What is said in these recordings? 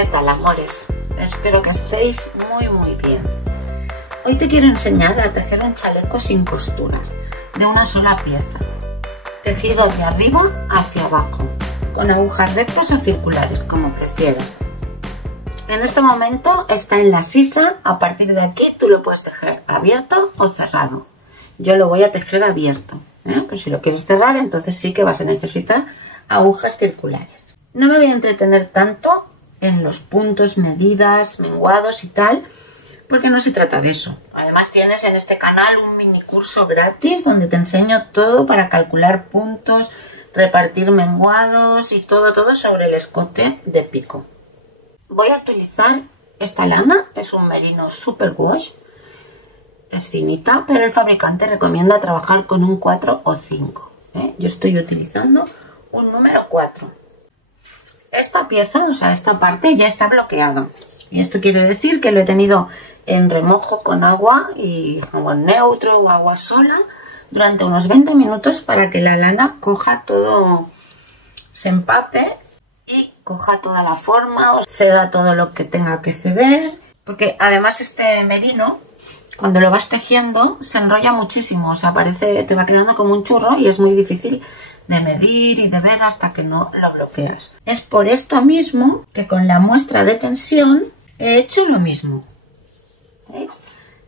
¿Qué tal, amores? Espero que estéis muy bien. Hoy te quiero enseñar a tejer un chaleco sin costuras, de una sola pieza, tejido de arriba hacia abajo, con agujas rectas o circulares, como prefieras. En este momento está en la sisa. A partir de aquí tú lo puedes tejer abierto o cerrado. Yo lo voy a tejer abierto, pero si lo quieres cerrar, entonces sí que vas a necesitar agujas circulares. No me voy a entretener tanto en los puntos, medidas, menguados y tal, porque no se trata de eso. Además tienes en este canal un mini curso gratis donde te enseño todo para calcular puntos, repartir menguados y todo sobre el escote de pico. Voy a utilizar esta lana, es un merino super wash, es finita, pero el fabricante recomienda trabajar con un 4 o 5. Yo estoy utilizando un número 4. Esta pieza, o sea, esta parte ya está bloqueada. Y esto quiere decir que lo he tenido en remojo con agua y jabón neutro o agua sola durante unos 20 minutos para que la lana coja todo, se empape y coja toda la forma, o ceda todo lo que tenga que ceder. Porque además este merino, cuando lo vas tejiendo, se enrolla muchísimo. O sea, te va quedando como un churro y es muy difícil de medir y de ver hasta que no lo bloqueas. Es por esto mismo que con la muestra de tensión he hecho lo mismo. ¿Veis?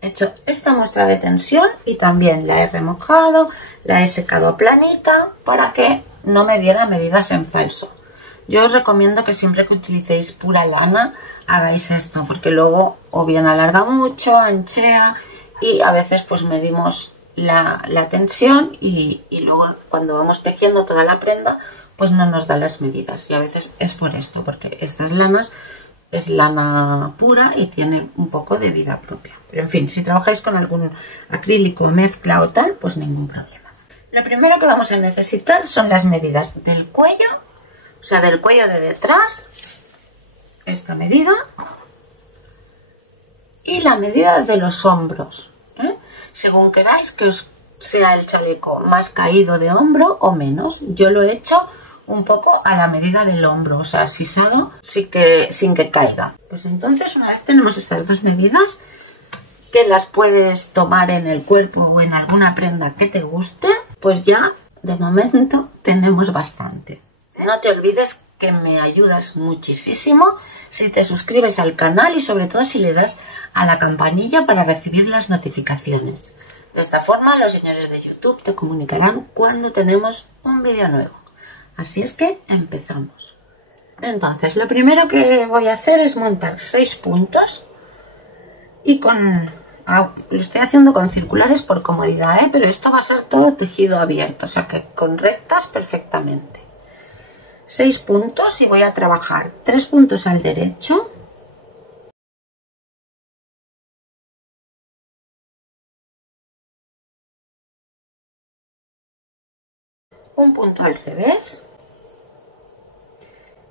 He hecho esta muestra de tensión y también la he remojado, la he secado planita para que no me diera medidas en falso. Yo os recomiendo que siempre que utilicéis pura lana hagáis esto, porque luego o bien alarga mucho, anchea y a veces pues medimos la tensión y luego cuando vamos tejiendo toda la prenda pues no nos da las medidas, y a veces es por esto, porque estas lanas es lana pura y tiene un poco de vida propia. Pero en fin, si trabajáis con algún acrílico, mezcla o tal, pues ningún problema. Lo primero que vamos a necesitar son las medidas del cuello, o sea, del cuello de detrás, esta medida, y la medida de los hombros, según queráis que os sea el chaleco más caído de hombro o menos. Yo lo he hecho un poco a la medida del hombro, o sea, sisado sin que caiga. Pues entonces, una vez tenemos estas dos medidas, que las puedes tomar en el cuerpo o en alguna prenda que te guste, pues ya de momento tenemos bastante. No te olvides que me ayudas muchísimo si te suscribes al canal y sobre todo si le das a la campanilla para recibir las notificaciones. De esta forma los señores de YouTube te comunicarán cuando tenemos un vídeo nuevo. Así es que empezamos. Entonces, lo primero que voy a hacer es montar 6 puntos y lo estoy haciendo con circulares por comodidad, pero esto va a ser todo tejido abierto, o sea que con rectas perfectamente. 6 puntos y voy a trabajar 3 puntos al derecho, un punto al revés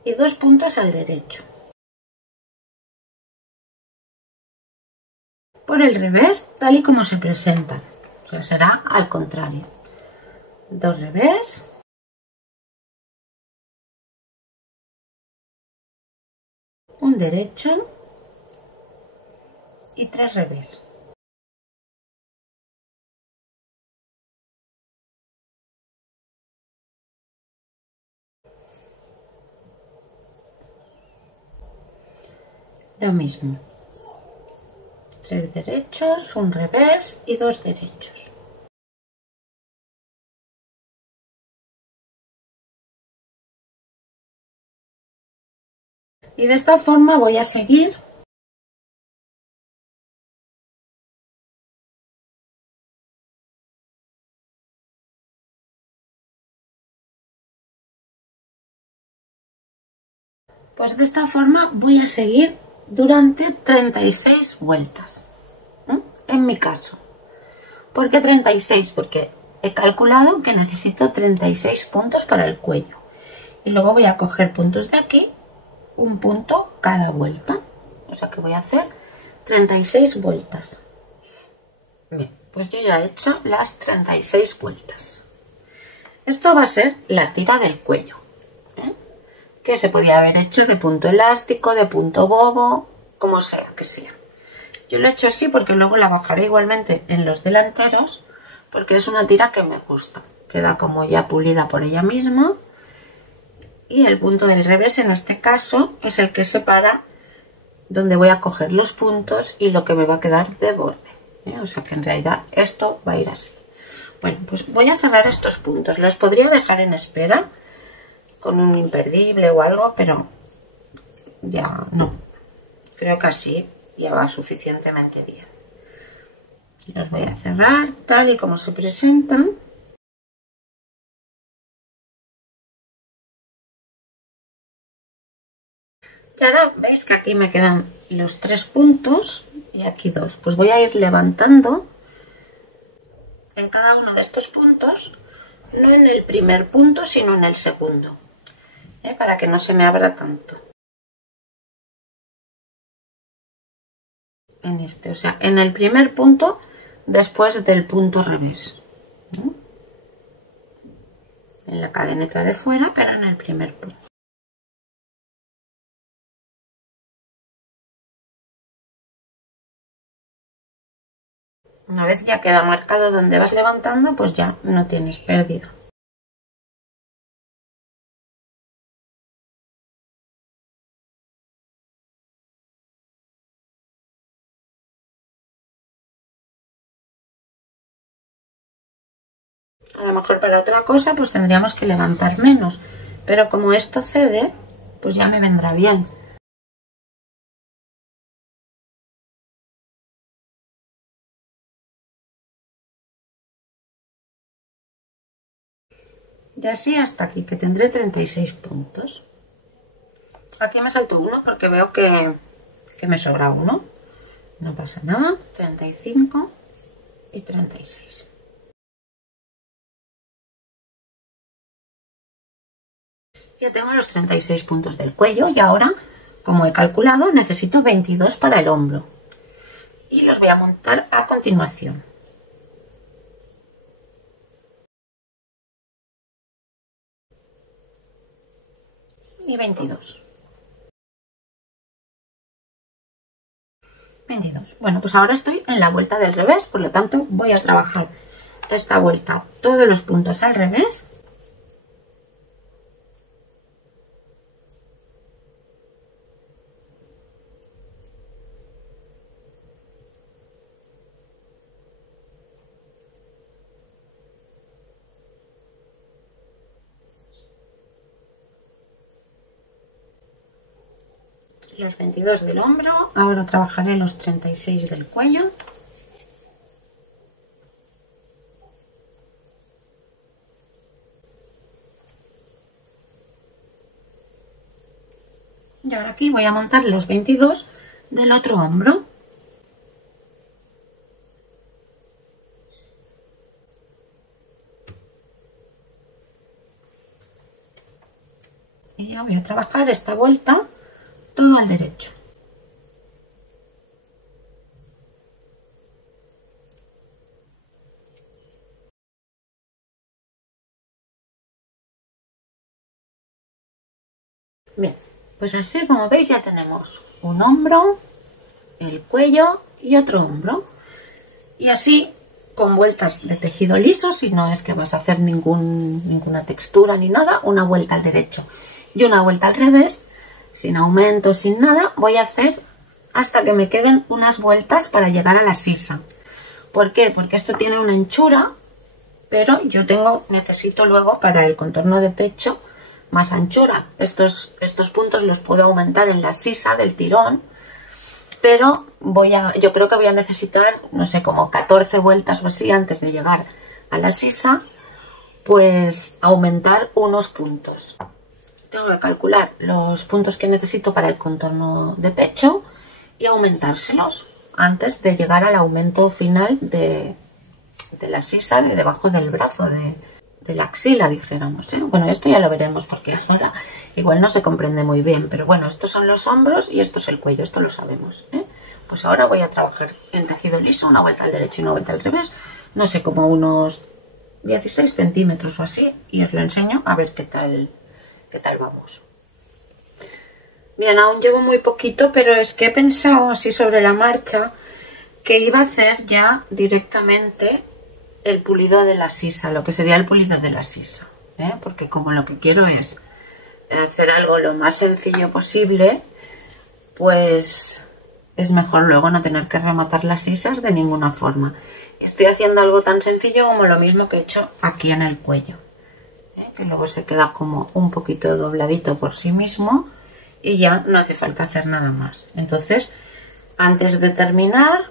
y 2 puntos al derecho. Por el revés, tal y como se presentan, o sea, será al contrario. 2 revés, un derecho y 3 revés. Lo mismo, 3 derechos, un revés y 2 derechos. Y de esta forma voy a seguir durante 36 vueltas, en mi caso. ¿Por qué 36? Porque he calculado que necesito 36 puntos para el cuello. Y luego voy a coger puntos de aquí, un punto cada vuelta. O sea que voy a hacer 36 vueltas. Bien, pues yo ya he hecho las 36 vueltas. Esto va a ser la tira del cuello. que se podía haber hecho de punto elástico, de punto bobo, como sea que sea. Yo lo he hecho así porque luego la bajaré igualmente en los delanteros, porque es una tira que me gusta. Queda como ya pulida por ella misma. Y el punto del revés en este caso es el que separa donde voy a coger los puntos y lo que me va a quedar de borde. O sea que en realidad esto va a ir así. Bueno, pues voy a cerrar estos puntos. Los podría dejar en espera con un imperdible o algo, pero ya no. Creo que así ya va suficientemente bien. Los voy a cerrar tal y como se presentan. Y ahora veis que aquí me quedan los 3 puntos y aquí 2. Pues voy a ir levantando en cada uno de estos puntos, no en el primer punto, sino en el segundo, para que no se me abra tanto. En este, o sea, en el primer punto después del punto revés, ¿no? En la cadeneta de fuera, pero en el primer punto. Una vez ya queda marcado donde vas levantando, pues ya no tienes pérdida. A lo mejor para otra cosa pues tendríamos que levantar menos, pero como esto cede, pues ya me vendrá bien. Y así hasta aquí, que tendré 36 puntos. Aquí me salto uno porque veo que me sobra uno. No pasa nada. 35 y 36. Ya tengo los 36 puntos del cuello y ahora, como he calculado, necesito 22 para el hombro. Y los voy a montar a continuación. Y 22. 22. Bueno, pues ahora estoy en la vuelta del revés, por lo tanto voy a trabajar esta vuelta todos los puntos al revés. Los 22 del hombro, ahora trabajaré los 36 del cuello. Y ahora aquí voy a montar los 22 del otro hombro. Y ya voy a trabajar esta vuelta todo al derecho. Bien, pues así como veis ya tenemos un hombro, el cuello y otro hombro. Y así con vueltas de tejido liso, si no es que vas a hacer ninguna textura ni nada, una vuelta al derecho y una vuelta al revés, sin aumento, sin nada, voy a hacer hasta que me queden unas vueltas para llegar a la sisa. ¿Por qué? Porque esto tiene una anchura, pero yo necesito luego para el contorno de pecho más anchura. Estos puntos los puedo aumentar en la sisa del tirón, pero yo creo que voy a necesitar, no sé, como 14 vueltas o así antes de llegar a la sisa, pues aumentar unos puntos. Tengo que calcular los puntos que necesito para el contorno de pecho y aumentárselos antes de llegar al aumento final de la sisa de debajo del brazo, de la axila, dijéramos, ¿eh? Bueno, esto ya lo veremos porque ahora igual no se comprende muy bien, pero bueno, estos son los hombros y esto es el cuello, esto lo sabemos, ¿eh? Pues ahora voy a trabajar en tejido liso, una vuelta al derecho y una vuelta al revés, no sé, como unos 16 centímetros o así, y os lo enseño a ver qué tal vamos. Bien, aún llevo muy poquito, pero es que he pensado así sobre la marcha que iba a hacer ya directamente el pulido de la sisa, lo que sería el pulido de la sisa, ¿eh? Porque como lo que quiero es hacer algo lo más sencillo posible, pues es mejor luego no tener que rematar las sisas de ninguna forma. Estoy haciendo algo tan sencillo como lo mismo que he hecho aquí en el cuello, ¿eh? Que luego se queda como un poquito dobladito por sí mismo y ya no hace falta hacer nada más. Entonces, antes de terminar,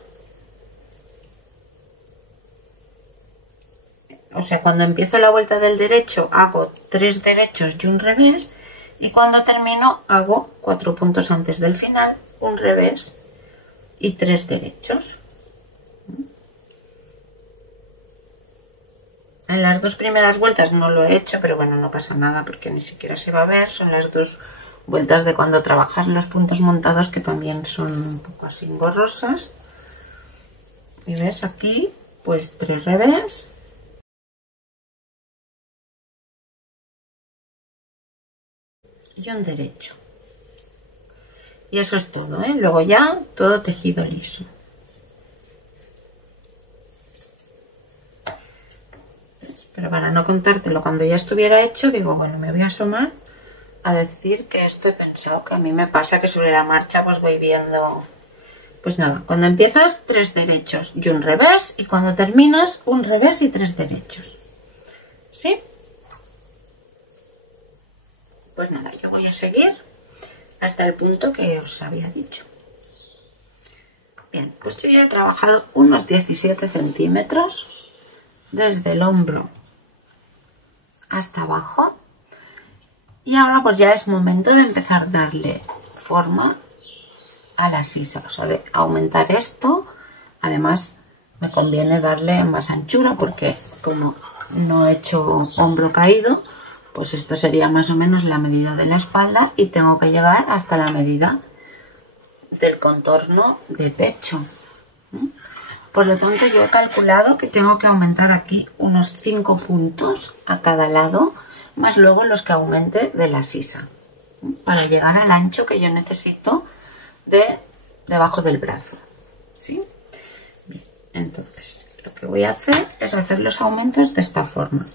o sea, cuando empiezo la vuelta del derecho hago 3 derechos y un revés, y cuando termino hago 4 puntos antes del final, un revés y 3 derechos. En las 2 primeras vueltas no lo he hecho, pero bueno, no pasa nada porque ni siquiera se va a ver. Son las 2 vueltas de cuando trabajas los puntos montados, que también son un poco así borrosas. Y ves aquí, pues 3 revés y un derecho. Y eso es todo, ¿eh? Luego ya todo tejido liso. Pero para no contártelo cuando ya estuviera hecho, digo, bueno, me voy a asomar a decir que esto he pensado, que a mí me pasa que sobre la marcha pues voy viendo. Pues nada, cuando empiezas 3 derechos y un revés, y cuando terminas un revés y 3 derechos. ¿Sí? Pues nada, yo voy a seguir hasta el punto que os había dicho. Bien, pues yo ya he trabajado unos 17 centímetros desde el hombro hasta abajo, y ahora pues ya es momento de empezar a darle forma a la sisa, o sea, de aumentar esto. Además me conviene darle más anchura porque como no he hecho hombro caído, pues esto sería más o menos la medida de la espalda y tengo que llegar hasta la medida del contorno de pecho. Por lo tanto, yo he calculado que tengo que aumentar aquí unos 5 puntos a cada lado, más luego los que aumente de la sisa, para llegar al ancho que yo necesito debajo del brazo. ¿Sí? Bien, entonces lo que voy a hacer es hacer los aumentos de esta forma.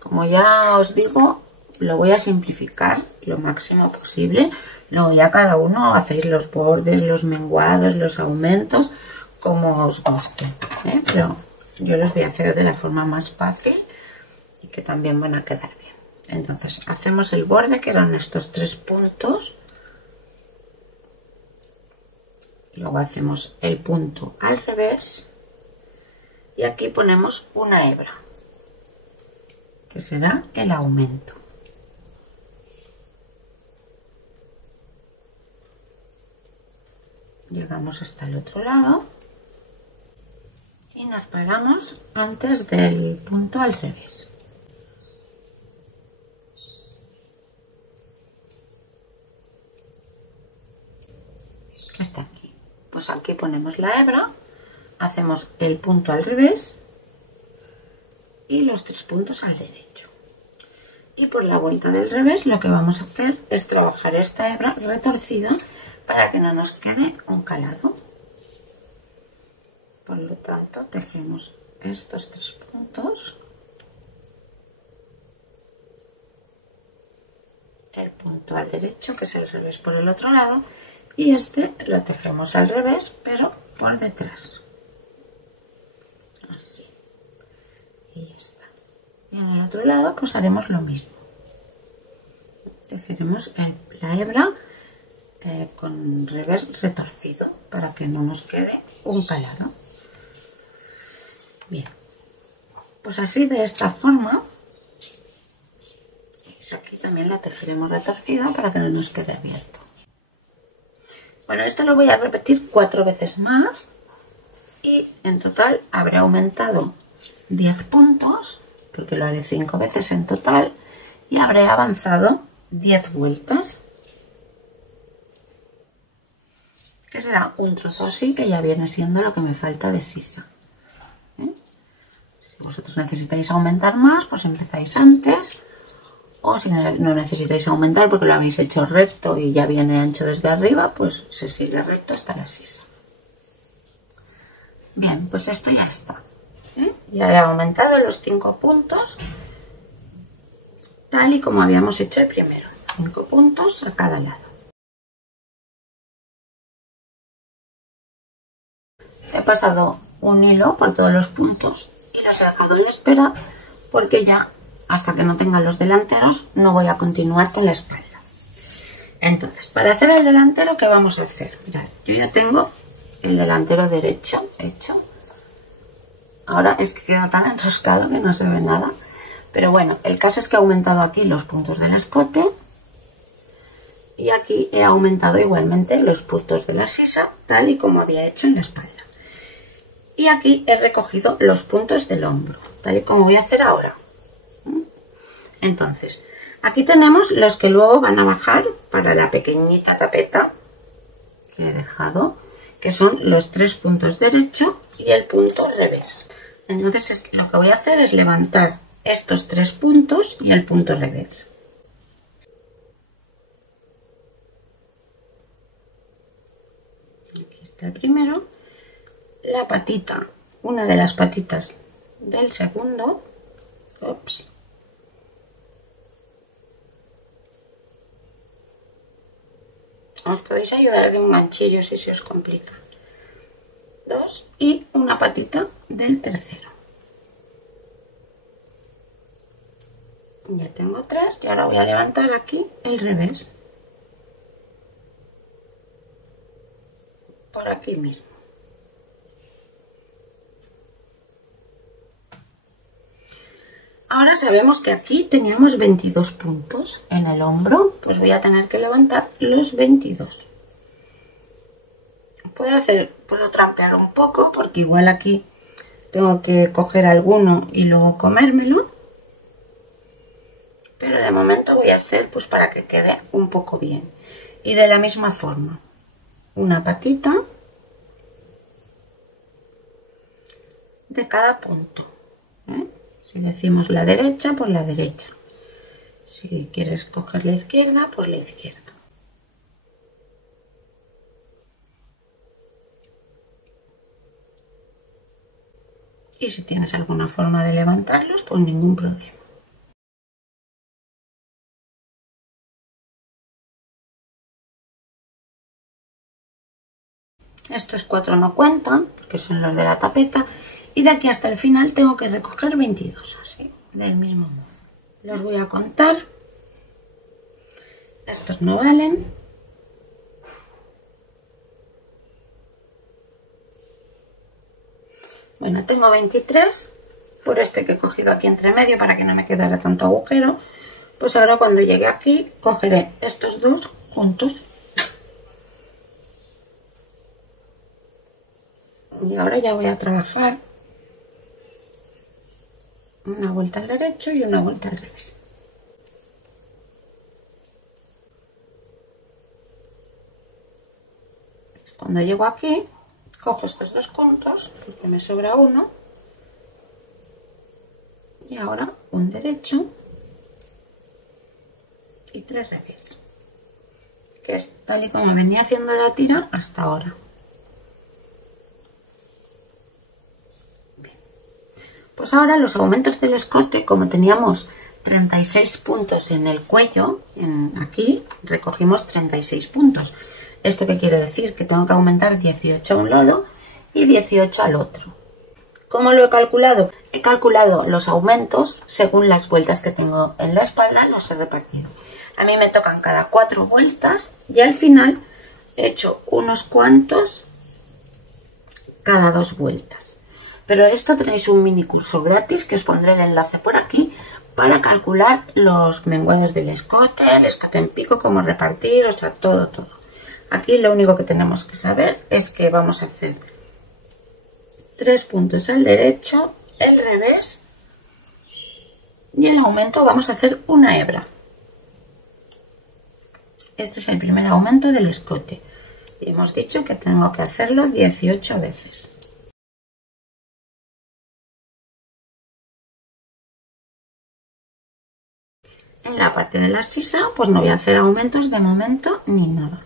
Como ya os digo, lo voy a simplificar lo máximo posible. Luego ya cada uno hacéis los bordes, los menguados, los aumentos, como os guste, ¿eh? Pero yo los voy a hacer de la forma más fácil y que también van a quedar bien. Entonces hacemos el borde, que eran estos 3 puntos. Luego hacemos el punto al revés y aquí ponemos una hebra, que será el aumento. Llegamos hasta el otro lado y nos paramos antes del punto al revés. Hasta aquí. Pues aquí ponemos la hebra, hacemos el punto al revés y los 3 puntos al derecho. Y por la vuelta del revés lo que vamos a hacer es trabajar esta hebra retorcida para que no nos quede un calado. Por lo tanto, tejemos estos 3 puntos, el punto al derecho, que es el revés por el otro lado, y este lo tejemos al revés, pero por detrás. Así. Y ya está. Y en el otro lado pues haremos lo mismo. Tejeremos la hebra con revés retorcido para que no nos quede un calado. Bien, pues así, de esta forma. Aquí también la tejeremos retorcida para que no nos quede abierto. Bueno, esto lo voy a repetir 4 veces más y en total habré aumentado 10 puntos, porque lo haré 5 veces en total, y habré avanzado 10 vueltas, que será un trozo así, que ya viene siendo lo que me falta de sisa. Si vosotros necesitáis aumentar más, pues empezáis antes, o si no necesitáis aumentar porque lo habéis hecho recto y ya viene ancho desde arriba, pues se sigue recto hasta la sisa. Bien, pues esto ya está. Ya he aumentado los 5 puntos tal y como habíamos hecho el primero, 5 puntos a cada lado. He pasado un hilo por todos los puntos y los he dejado en espera porque ya hasta que no tenga los delanteros no voy a continuar con la espalda. Entonces, para hacer el delantero, ¿qué vamos a hacer? Mirad, yo ya tengo el delantero derecho hecho. Ahora es que queda tan enroscado que no se ve nada. Pero bueno, el caso es que he aumentado aquí los puntos del escote. Y aquí he aumentado igualmente los puntos de la sisa, tal y como había hecho en la espalda. Y aquí he recogido los puntos del hombro, tal y como voy a hacer ahora. Entonces, aquí tenemos los que luego van a bajar para la pequeñita tapeta que he dejado, que son los 3 puntos derecho y el punto revés. Entonces lo que voy a hacer es levantar estos 3 puntos y el punto revés. Aquí está el primero, la patita, una de las patitas del segundo. Ups. Os podéis ayudar de un ganchillo si se os complica. 2 y una patita del tercero. Ya tengo 3 y ahora voy a levantar aquí el revés. Por aquí mismo. Ahora sabemos que aquí teníamos 22 puntos en el hombro, pues voy a tener que levantar los 22. Puedo trampear un poco porque igual aquí tengo que coger alguno y luego comérmelo. Pero de momento voy a hacer pues para que quede un poco bien. Y de la misma forma, una patita de cada punto. Si decimos la derecha, pues la derecha. Si quieres coger la izquierda, pues la izquierda. Y si tienes alguna forma de levantarlos, pues ningún problema. Estos 4 no cuentan, porque son los de la tapeta. Y de aquí hasta el final tengo que recoger 22, así, del mismo modo. Los voy a contar. Estos no valen. Bueno, tengo 23 por este que he cogido aquí entre medio para que no me quedara tanto agujero. Pues ahora cuando llegue aquí cogeré estos dos juntos. Y ahora ya voy a trabajar una vuelta al derecho y una vuelta al revés. Cuando llego aquí, cojo estos dos puntos, porque me sobra uno, y ahora un derecho y 3 revés, que es tal y como venía haciendo la tira hasta ahora. Bien. Pues ahora los aumentos del escote, como teníamos 36 puntos en el cuello, aquí recogimos 36 puntos. ¿Esto qué quiere decir? Que tengo que aumentar 18 a un lado y 18 al otro. ¿Cómo lo he calculado? He calculado los aumentos según las vueltas que tengo en la espalda, los he repartido. A mí me tocan cada 4 vueltas y al final he hecho unos cuantos cada 2 vueltas. Pero esto tenéis un mini curso gratis que os pondré el enlace por aquí para calcular los menguados del escote, el escote en pico, cómo repartir, o sea, todo. Aquí lo único que tenemos que saber es que vamos a hacer 3 puntos al derecho, el revés y el aumento vamos a hacer una hebra. Este es el primer aumento del escote y hemos dicho que tengo que hacerlo 18 veces. En la parte parte de la sisa pues no voy a hacer aumentos de momento ni nada.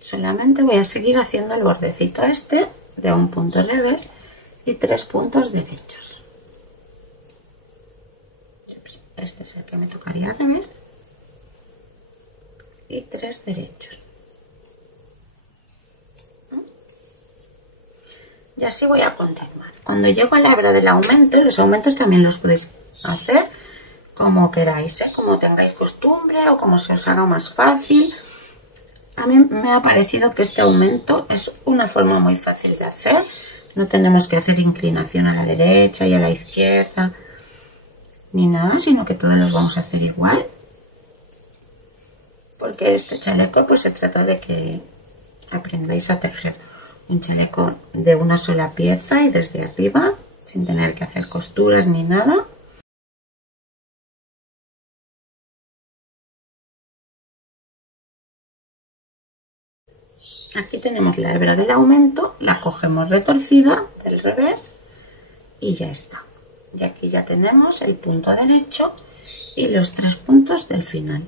Solamente voy a seguir haciendo el bordecito este de un punto revés y 3 puntos derechos. Este es el que me tocaría al revés y 3 derechos. Y así voy a continuar. Cuando llego a la hebra del aumento, los aumentos también los podéis hacer como queráis, como tengáis costumbre o como se os haga más fácil. A mí me ha parecido que este aumento es una forma muy fácil de hacer. No tenemos que hacer inclinación a la derecha y a la izquierda ni nada, sino que todos los vamos a hacer igual. Porque este chaleco pues se trata de que aprendáis a tejer un chaleco de una sola pieza y desde arriba, sin tener que hacer costuras ni nada. Aquí tenemos la hebra del aumento, la cogemos retorcida del revés y ya está. Y aquí ya tenemos el punto derecho y los 3 puntos del final.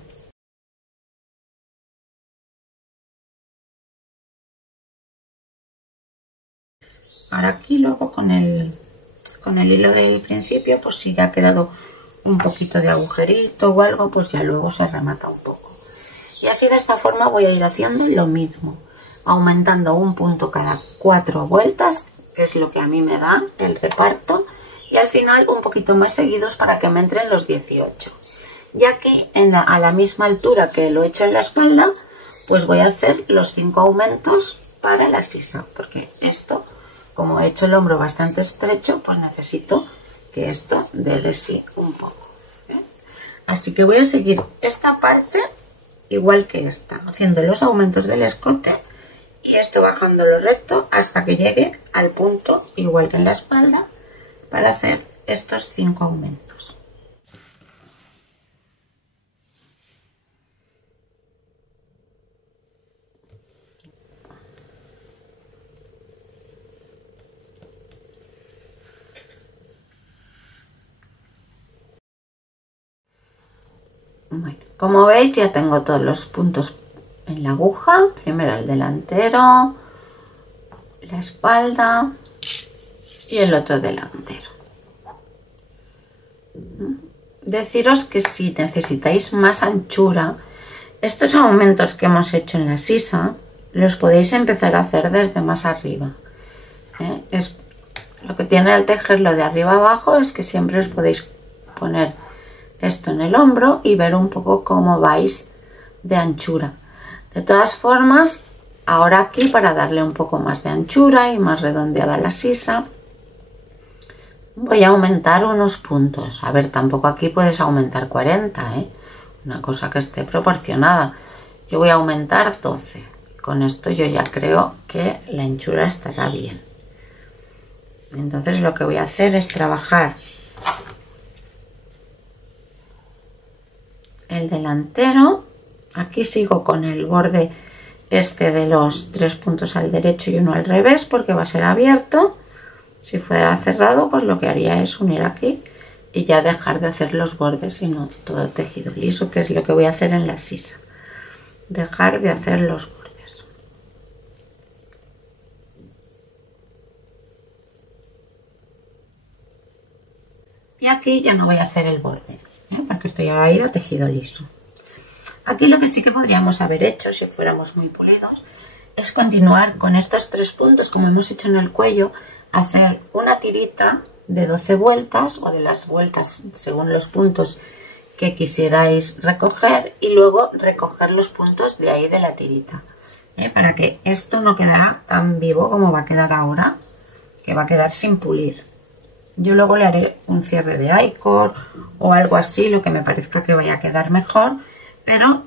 Ahora aquí luego con el hilo del principio, pues si ya ha quedado un poquito de agujerito o algo, pues ya luego se remata un poco. Y así de esta forma voy a ir haciendo lo mismo, aumentando un punto cada 4 vueltas, que es lo que a mí me da el reparto, y al final un poquito más seguidos para que me entren los 18. Y aquí a la misma altura que lo he hecho en la espalda, pues voy a hacer los 5 aumentos para la sisa, porque esto, como he hecho el hombro bastante estrecho, pues necesito que esto dé de sí un poco. Así que voy a seguir esta parte igual que esta, haciendo los aumentos del escote y esto bajándolo recto hasta que llegue al punto igual que en la espalda para hacer estos 5 aumentos. Bueno, como veis ya tengo todos los puntos en la aguja, primero el delantero, la espalda y el otro delantero. Deciros que si necesitáis más anchura, estos aumentos que hemos hecho en la sisa los podéis empezar a hacer desde más arriba. Es lo que tiene el tejerlo de arriba abajo, es que siempre os podéis poner esto en el hombro y ver un poco cómo vais de anchura. De todas formas, ahora aquí para darle un poco más de anchura y más redondeada la sisa, voy a aumentar unos puntos. A ver, tampoco aquí puedes aumentar 40, una cosa que esté proporcionada. Yo voy a aumentar 12. Con esto yo ya creo que la anchura estará bien. Entonces lo que voy a hacer es trabajar el delantero. Aquí sigo con el borde este de los 3 puntos al derecho y uno al revés porque va a ser abierto. Si fuera cerrado, pues lo que haría es unir aquí y ya dejar de hacer los bordes, sino todo tejido liso, que es lo que voy a hacer en la sisa. Dejar de hacer los bordes. Y aquí ya no voy a hacer el borde, porque esto ya va a ir a tejido liso. Aquí lo que sí que podríamos haber hecho, si fuéramos muy pulidos, es continuar con estos 3 puntos, como hemos hecho en el cuello, hacer una tirita de 12 vueltas o de las vueltas según los puntos que quisierais recoger y luego recoger los puntos de ahí de la tirita, para que esto no quedará tan vivo como va a quedar ahora, que va a quedar sin pulir. Yo luego le haré un cierre de I-cord o algo así, lo que me parezca que vaya a quedar mejor, pero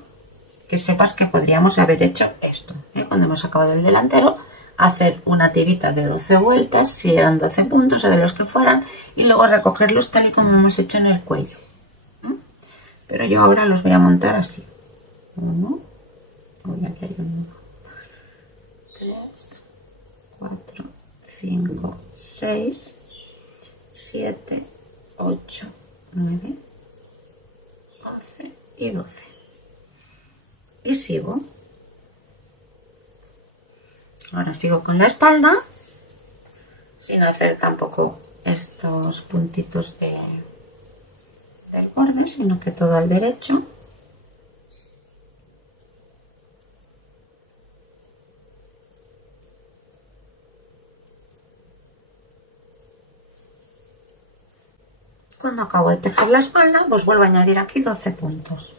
que sepas que podríamos haber hecho esto, cuando hemos acabado el delantero, hacer una tirita de 12 vueltas, si eran 12 puntos o de los que fueran, y luego recogerlos tal y como hemos hecho en el cuello. Pero yo ahora los voy a montar así. 1, aquí hay 1, 3, 4, 5, 6, 7, 8, 9, 11 y 12. Y sigo. Ahora sigo con la espalda, sin hacer tampoco estos puntitos del borde, sino que todo al derecho. Cuando acabo de tejer la espalda, pues vuelvo a añadir aquí 12 puntos.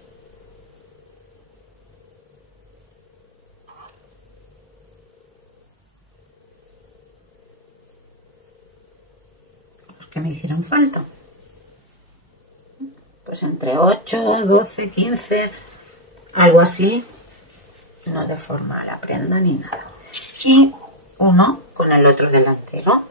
Los que me hicieron falta. Pues entre 8, 12, 15, algo así. No deforma la prenda ni nada. Y uno con el otro delantero.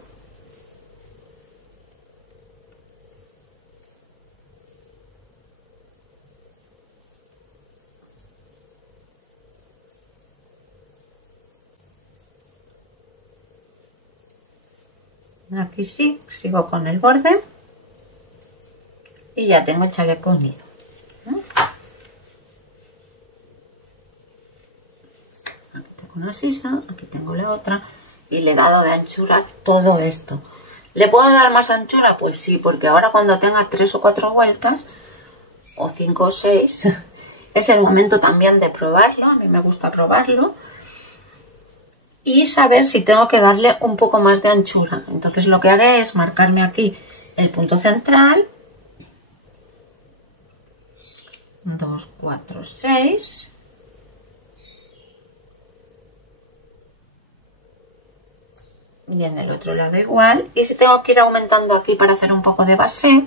Aquí sí, sigo con el borde y ya tengo el chaleco unido. Aquí tengo una sisa, aquí tengo la otra y le he dado de anchura todo esto. ¿Le puedo dar más anchura? Pues sí, porque ahora cuando tenga 3 o 4 vueltas o 5 o 6 es el momento también de probarlo. A mí me gusta probarlo y saber si tengo que darle un poco más de anchura. Entonces lo que haré es marcarme aquí el punto central. 2, 4, 6. Y en el otro lado igual. Y si tengo que ir aumentando aquí para hacer un poco de base,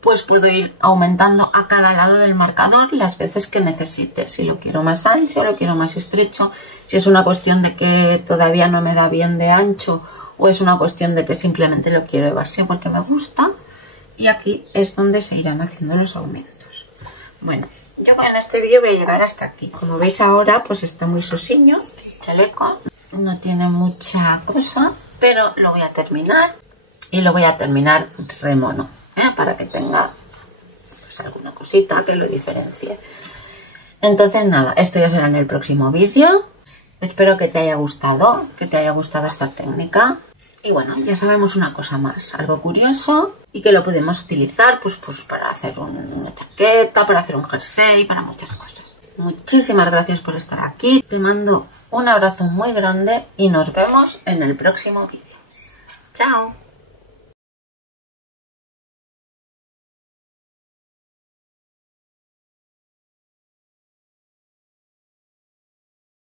pues puedo ir aumentando a cada lado del marcador las veces que necesite. Si lo quiero más ancho, lo quiero más estrecho. Si es una cuestión de que todavía no me da bien de ancho o es una cuestión de que simplemente lo quiero de base porque me gusta. Y aquí es donde se irán haciendo los aumentos. Bueno, yo en este vídeo voy a llegar hasta aquí. Como veis ahora, pues está muy sosiño el chaleco. No tiene mucha cosa, pero lo voy a terminar. Y lo voy a terminar remono. Para que tenga pues, alguna cosita que lo diferencie. Entonces nada, esto ya será en el próximo vídeo. Espero que te haya gustado esta técnica. Y bueno, ya sabemos una cosa más, algo curioso y que lo podemos utilizar pues para hacer una chaqueta, para hacer un jersey, para muchas cosas. Muchísimas gracias por estar aquí. Te mando un abrazo muy grande y nos vemos en el próximo vídeo. ¡Chao!